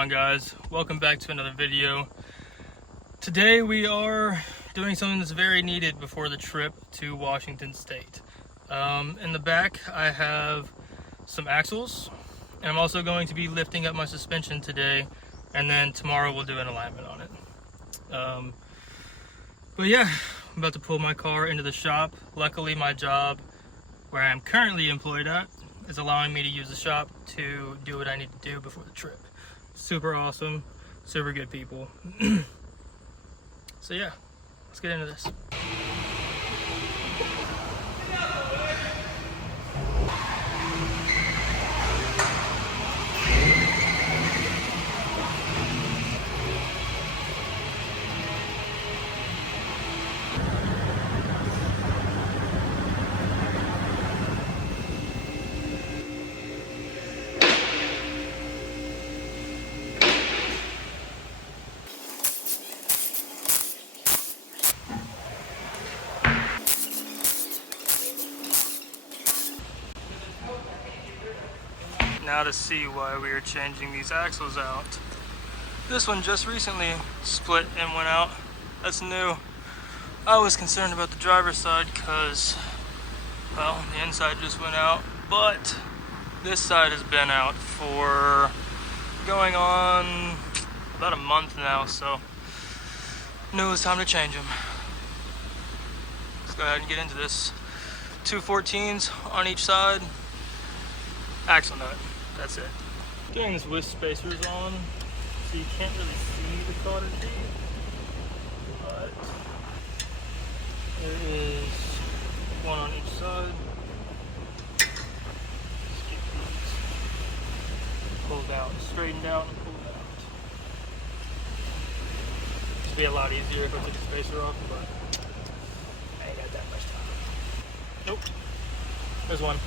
on, guys? Welcome back to another video. Today we are doing something that's very needed before the trip to Washington State. In the back I have some axles, and I'm also going to be lifting up my suspension today, and then tomorrow we'll do an alignment on it. But yeah, I'm about to pull my car into the shop. Luckily my job where I am currently employed at is allowing me to use the shop to do what I need to do before the trip. Super awesome, super good people. So yeah, let's get into this. Now to see why we are changing these axles out. This one just recently split and went out. That's new. I was concerned about the driver's side because, well, the inside just went out, but this side has been out for going on about a month now, so knew it was time to change them. Let's go ahead and get into this. 2 14s on each side, axle nut. That's it. Getting this with spacers on, so you can't really see the cotter teeth, but there is one on each side. Let's get these pulled out, straightened out, and pulled out. This would be a lot easier if I took the spacer off, but I ain't got that much time. Nope. There's one.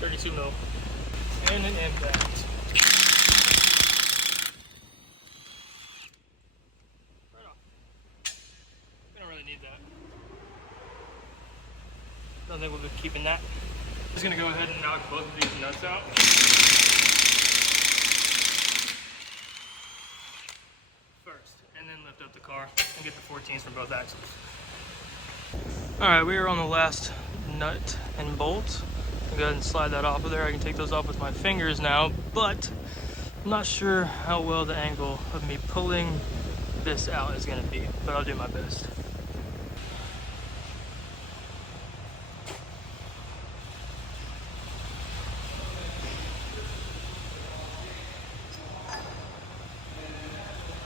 32 mil. And an impact. Right off. We don't really need that. Don't think we'll be keeping that. I'm just gonna go ahead and knock both of these nuts out. First, and then lift up the car and get the 14s from both axles. Alright, we are on the last nut and bolt. I'll go ahead and slide that off of there. I can take those off with my fingers now, but I'm not sure how well the angle of me pulling this out is going to be, but I'll do my best.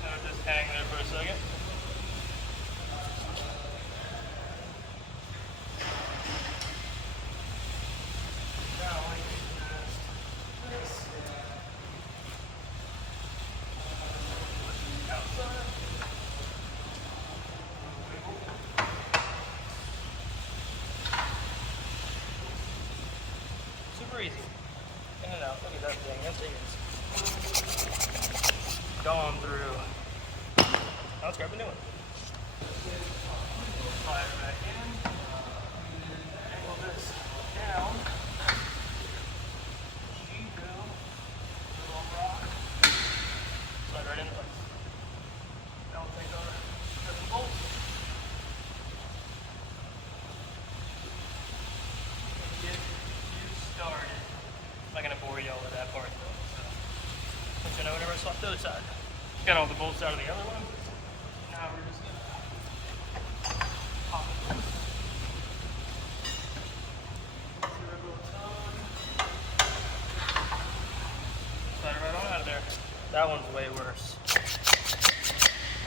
Now just hang there for a second. Super easy. In and out. Look at that thing. That thing is gone through. Now let's grab a new one. Slide it back in. Angle this down. G-bill. Little rock. Slide right into place. Now we'll take our nuts and bolts. Get you started. I'm not gonna bore you all with that part though, so let you know whenever I swap the other side. Got all the bolts out of the other one. Now we're just gonna pop it loose. See our little tongue. Slide it right on out of there. That one's way worse.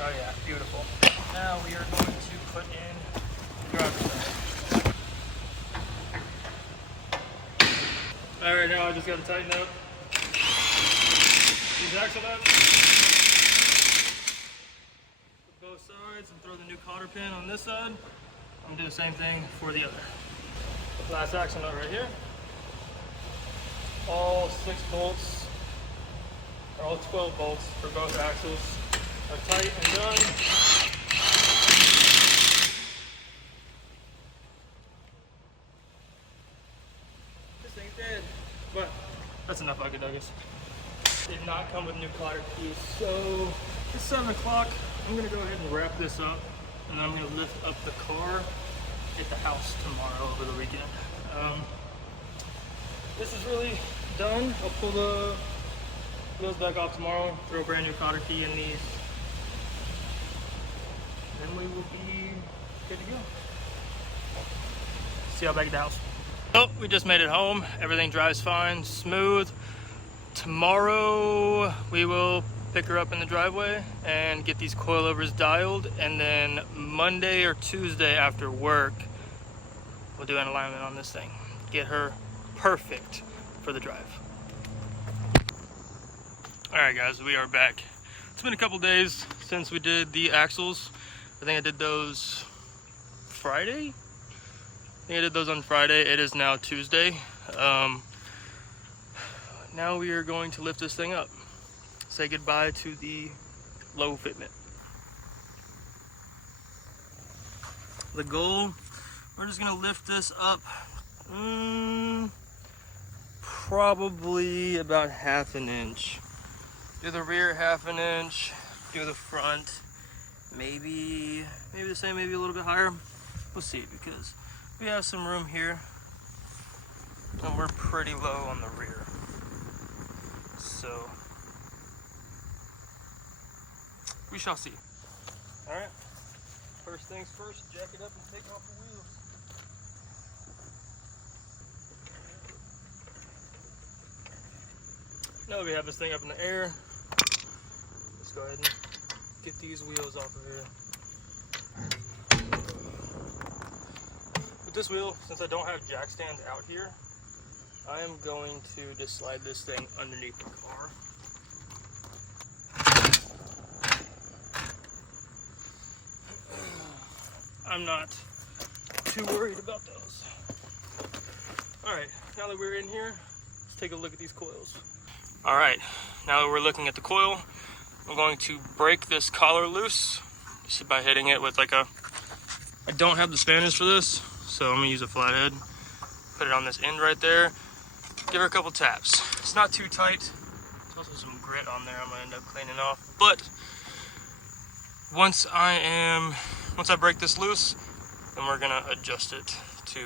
Oh yeah, beautiful. Now we are going to put in the driver's side. Alright, now I just got to tighten up these axle nuts with both sides and throw the new cotter pin on this side. I'm going to do the same thing for the other. Last axle nut right here. All 6 bolts, or all 12 bolts for both axles are tight and done. This ain't dead, but that's enough Ugga Duggas. Did not come with new cotter keys. So it's 7 o'clock. I'm gonna go ahead and wrap this up, and then I'm gonna lift up the car at the house tomorrow over the weekend. This is really done. I'll pull the wheels back off tomorrow, throw a brand new cotter key in these, then we will be good to go. See y'all back at the house. Oh, we just made it home. Everything drives fine, smooth. Tomorrow we will pick her up in the driveway and get these coilovers dialed, and then Monday or Tuesday after work we'll do an alignment on this thing, get her perfect for the drive. All right guys, we are back. It's been a couple days since we did the axles. I think I did those Friday. I think I did those on Friday. It is now Tuesday. Now we are going to lift this thing up. Say goodbye to the low fitment. The goal, we're just gonna lift this up probably about 1/2 inch. Do the rear 1/2 inch, do the front maybe the same, maybe a little bit higher. We'll see, because we have some room here and we're pretty low on the rear. So we shall see. All right, first things first, jack it up and take off the wheels. Now that we have this thing up in the air, let's go ahead and get these wheels off of here. With this wheel, since I don't have jack stands out here, I am going to just slide this thing underneath the car. I'm not too worried about those. All right, now that we're in here, let's take a look at these coils. All right, now that we're looking at the coil, I'm going to break this collar loose just by hitting it with like a, I don't have the Spanish for this, so I'm gonna use a flathead. Put it on this end right there. Give her a couple taps. It's not too tight. There's also some grit on there I'm gonna end up cleaning off. But once I break this loose, then we're gonna adjust it to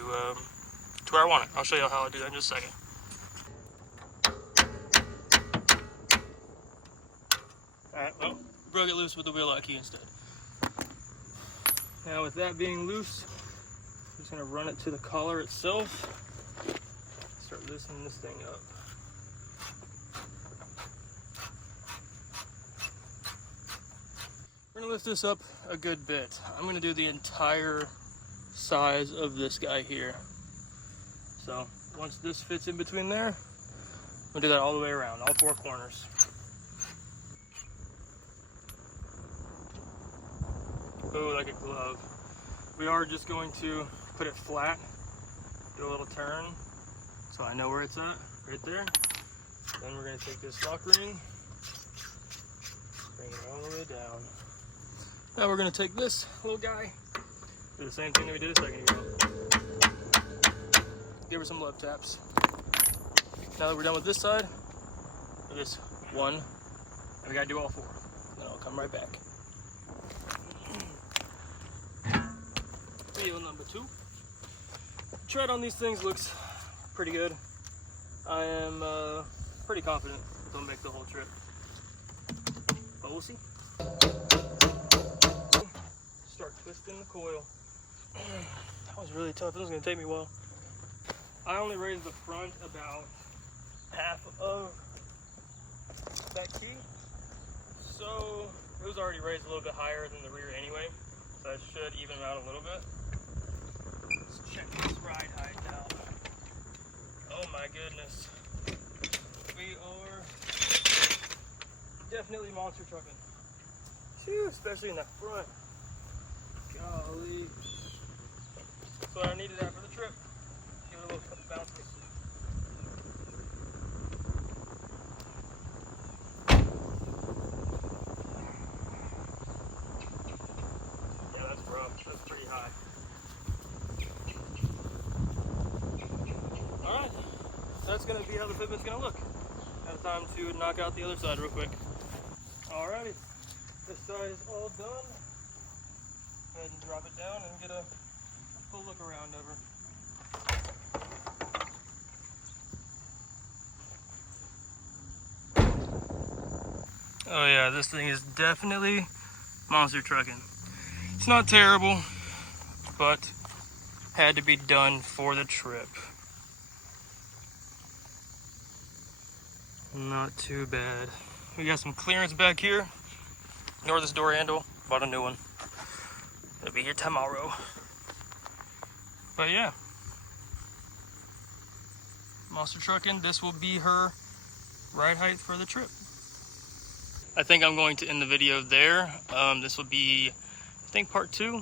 where I want it. I'll show you how I do that in just a second. Alright, well, broke it loose with the wheel lock key instead. Now with that being loose, I'm just gonna run it to the collar itself. Start loosening this thing up. We're gonna lift this up a good bit. I'm gonna do the entire size of this guy here. So once this fits in between there, we'll do that all the way around, all 4 corners. Oh, like a glove. We are just going to put it flat, do a little turn, so I know where it's at, right there. Then we're gonna take this lock ring, bring it all the way down. Now we're gonna take this little guy, do the same thing that we did a second ago. Give her some love taps. Now that we're done with this side, just 1, and we gotta do all 4. Then I'll come right back. Wheel number 2. Tread on these things looks pretty good. I am pretty confident they'll make the whole trip, but we'll see. Start twisting the coil. That was really tough. This was gonna take me a while. I only raised the front about half of that key, so it was already raised a little bit higher than the rear anyway, so it should even them out a little bit. Let's check this ride height out. Oh my goodness. We are definitely monster trucking. Phew, especially in the front. Golly. That's what I needed that for the trip. Give it a little couple bounces. Yeah, that's rough. That's pretty high. Alright, that's going to be how the fitment's going to look have time to knock out the other side real quick. Alrighty, this side is all done. Go ahead and drop it down and get a full look around over. Oh yeah, this thing is definitely monster trucking. It's not terrible, but had to be done for the trip. Not too bad. We got some clearance back here. Ignore this door handle, bought a new one. It'll be here tomorrow. But yeah, monster trucking, this will be her ride height for the trip. I think I'm going to end the video there. This will be, I think, part 2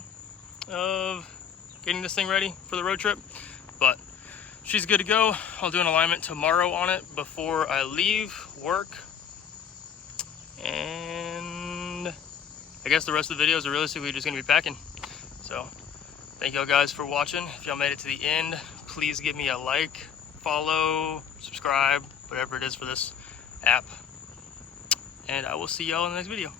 of getting this thing ready for the road trip. But she's good to go. I'll do an alignment tomorrow on it before I leave work. And I guess the rest of the videos are realistically just gonna be packing. So thank y'all guys for watching. If y'all made it to the end, please give me a like, follow, subscribe, whatever it is for this app. And I will see y'all in the next video.